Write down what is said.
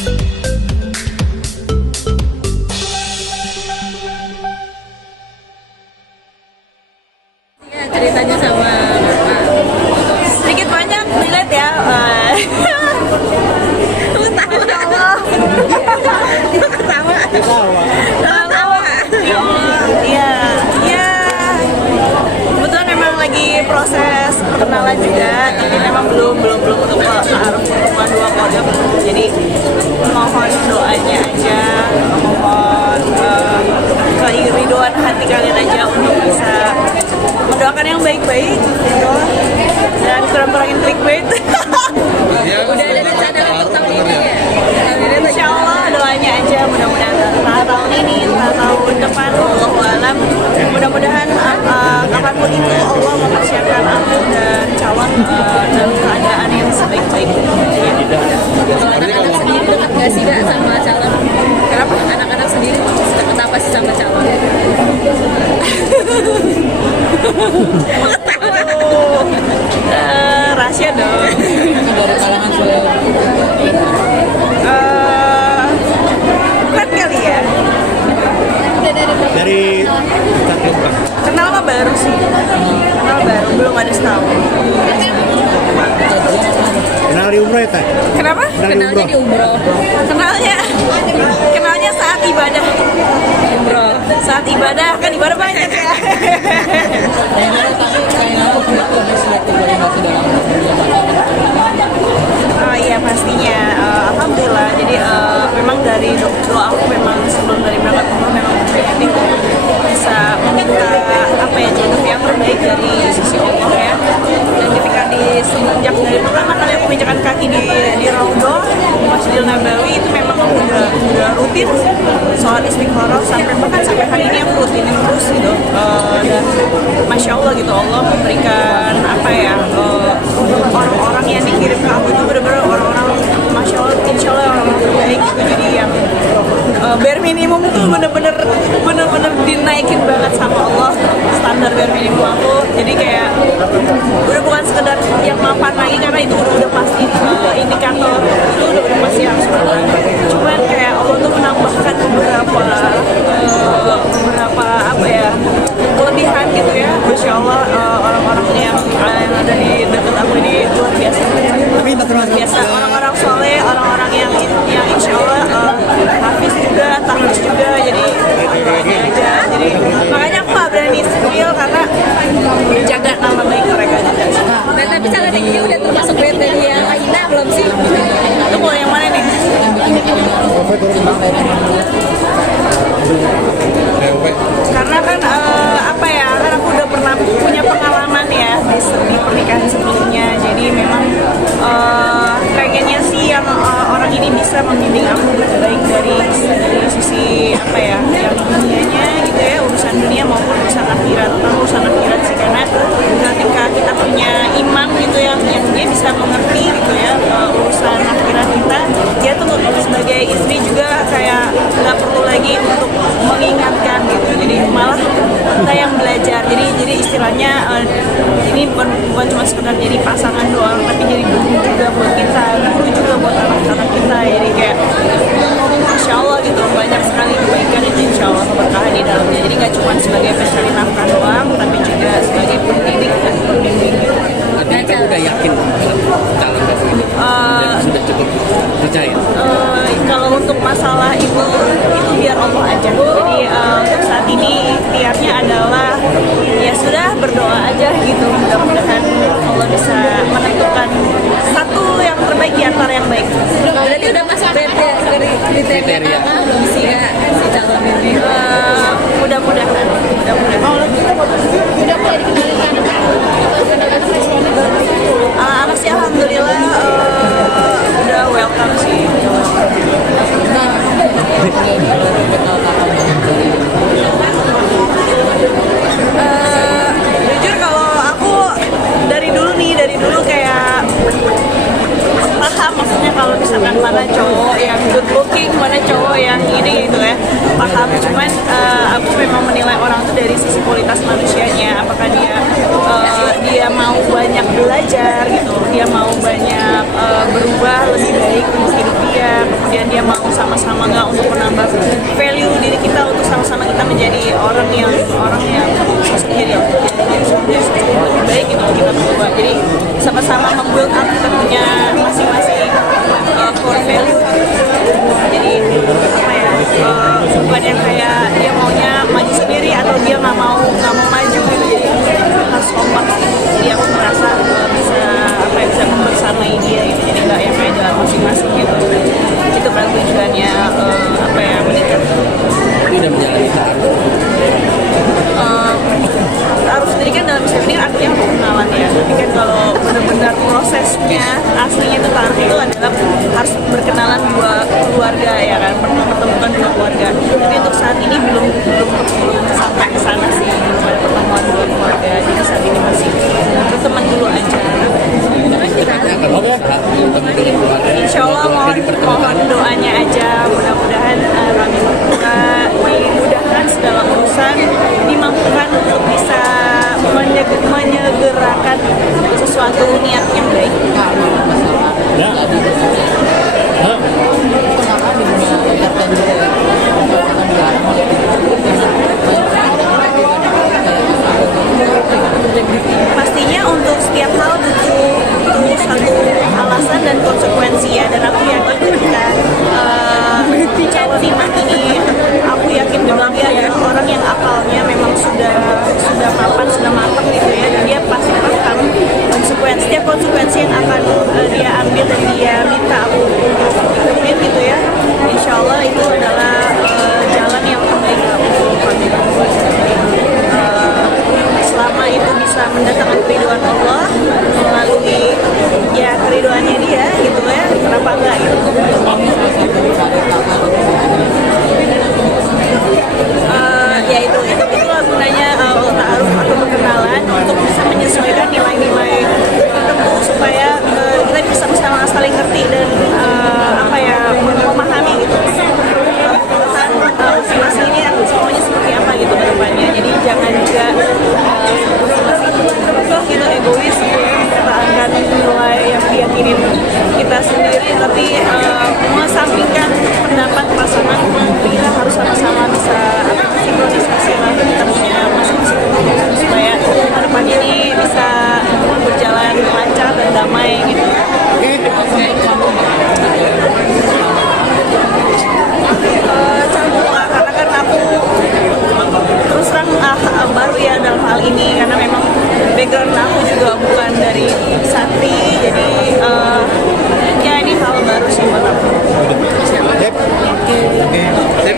Ceritanya sama Bapak sedikit banyak dilihat ya. Kebetulan memang lagi proses perkenalan juga, tapi memang belum untuk taruh dua kode. Jadi mohon doanya aja, mohon keriduan hati kalian aja untuk bisa mendoakan yang baik-baik gitu, dan kurang-kurangin clickbait. udah ada rencana untuk tahun ini ya? Insya Allah doanya aja, mudah-mudahan entah tahun ini, entah tahun depan, Allahu alam. Mudah-mudahan kapanpun itu Allah mempersiapkan aku dan calon dalam keadaan yang sebaik-baiknya. Kalau anak-anak sendiri dekat gak sih Kak sama calon? Kenapa? Anak-anak sendiri dekat apa sih sama calon? Rahasia dong. Dari kalangan soal Bukan kali ya. Dari Kenal mah baru sih. Kenal baru, belum ada setahun. kenal di umroh ya Teh? Kenapa? kenalnya di umroh. Kenalnya saat ibadah. Umroh. Saat ibadah, kan ibadah banyak ya. Oh iya pastinya, alhamdulillah. Jadi memang dari doa aku memang sebelum dari berangkat umroh memang pengen bisa meminta apa ya, jantung yang terbaik dari sisi Allah ya. Dan ketika di semenjak dari pertama kali aku menginjakan kaki di Raudhah Masjidil Nabawi, itu memang aku udah rutin sholat istiqoroh sampai hari ini aku rutinin terus gitu. Dan masya Allah gitu, Allah memberikan apa ya, orang-orang yang dikirim ke aku itu benar-benar orang-orang masya Allah, insya Allah orang-orang terbaik gitu. Jadi yang bare minimum tuh bener-bener dinaikin banget sama Allah standar bare minimum aku. Jadi kayak udah bukan sekedar yang mapan lagi, karena itu udah pasti indikator itu udah pasti harus mapan. Cuman kayak Allah tuh menambahkan beberapa apa ya, kelebihan gitu ya. Masya Allah, orang-orang yang ada di dekat aku ini luar biasa. Luar biasa, orang-orang soleh, orang-orang yang insya Allah hafiz juga, tahfiz juga. Jadi aja. Jadi makanya aku gak berani spill karena jaga nama baik mereka juga. Nah, tapi calon yang ini udah termasuk kriteria Aina belum sih? Itu mau yang mana nih? Karena kan apa ya, kan aku udah pernah punya pengalaman ya di pernikahan sebelumnya. Jadi memang pengennya sih yang orang ini bisa membimbing aku baik dari sisi apa ya, yang dunianya gitu ya, urusan dunia maupun urusan akhirat. Urusan akhirat sih, karena ketika kita punya iman gitu yang dia bisa mengerti gitu ya urusan akhirat kita, dia tuh sebagai istri juga kayak nggak perlu lagi untuk mengingatkan gitu. Jadi malah kita yang belajar. Jadi istilahnya ini bukan cuma sekedar jadi pasangan doang, tapi jadi guru juga buat kita, guru juga buat anak-anak kita. Jadi kayak insya Allah gitu, banyak sekali kebaikan itu insya Allah keberkahan di dalamnya. Jadi nggak cuma sebagai pencari nafkah doang, tapi juga sebagai pendidik dan pembimbing gitu. Artinya kamu udah yakin calon kamu ini? Sudah cukup percaya? Kalau untuk masalah itu biar Allah aja. Jadi untuk saat ini ikhtiarnya adalah ya sudah, berdoa aja gitu. Mudah-mudahan Allah bisa menentukan satu yang terbaik di antara yang baik. Berarti udah masuk kriteria belum sih Kak si calon ini? Mudah-mudahan. Anak sih alhamdulillah udah welcome sih. Jujur kalau aku dari dulu kayak paham, maksudnya kalau misalkan mana cowok yang good looking, mana cowok yang ini gitu ya, paham. Cuman aku memang menilai orang itu dari sisi kualitas manusianya, apakah dia mau banyak belajar gitu, dia mau banyak berubah lebih baik untuk hidup dia, kemudian dia perkenalan dua keluarga ya kan, pertemukan dua keluarga. Tapi untuk saat ini belum sampai ke sana sih, belum ada pertemuan dua keluarga. Jadi saat ini masih berteman dulu aja. Oke. Insya Allah mohon doanya aja, mudah-mudahan kami berdua dimudahkan segala urusan, dimampukan untuk bisa menyegerakan sesuatu niat yang baik. Ya. Hah? Pastinya untuk setiap hal butuh satu alasan dan konsekuensi ya, dan aku yakin ketika calon imam ini, aku yakin bahwa dia adalah orang yang akalnya memang sudah mapan, sudah matang gitu ya, dan dia pasti paham setiap konsekuensi yang akan dia ambil dan dia minta aku untuk ikutin gitu ya. Insya Allah itu adalah jalan yang terbaik untuk kami. Selama itu bisa mendatangkan keriduan Allah melalui ya keriduannya dia gitu ya, kenapa enggak gitu. Ya itulah gunanya ta'aruf atau perkenalan, untuk bisa menyesuaikan nilai-nilai tertentu supaya kita bisa bersama saling ngerti dan memahami gitu kebutuhan masing-masing ini semuanya seperti apa gitu ke depannya. Jadi jangan juga gitu egois mempertahankan nilai yang diyakinin kita sendiri, tapi mengesampingkan pendapat pasangan, kita harus sama-sama bisa sinkronisasi lah kita punya masing-masing supaya kedepannya ini bisa berjalan lancar dan damai gitu. Karena kan aku terus terang baru ya dalam hal ini, karena memang background aku juga bukan dari santri, jadi ya ini hal baru sih buat aku. Sip. Oke. Sip.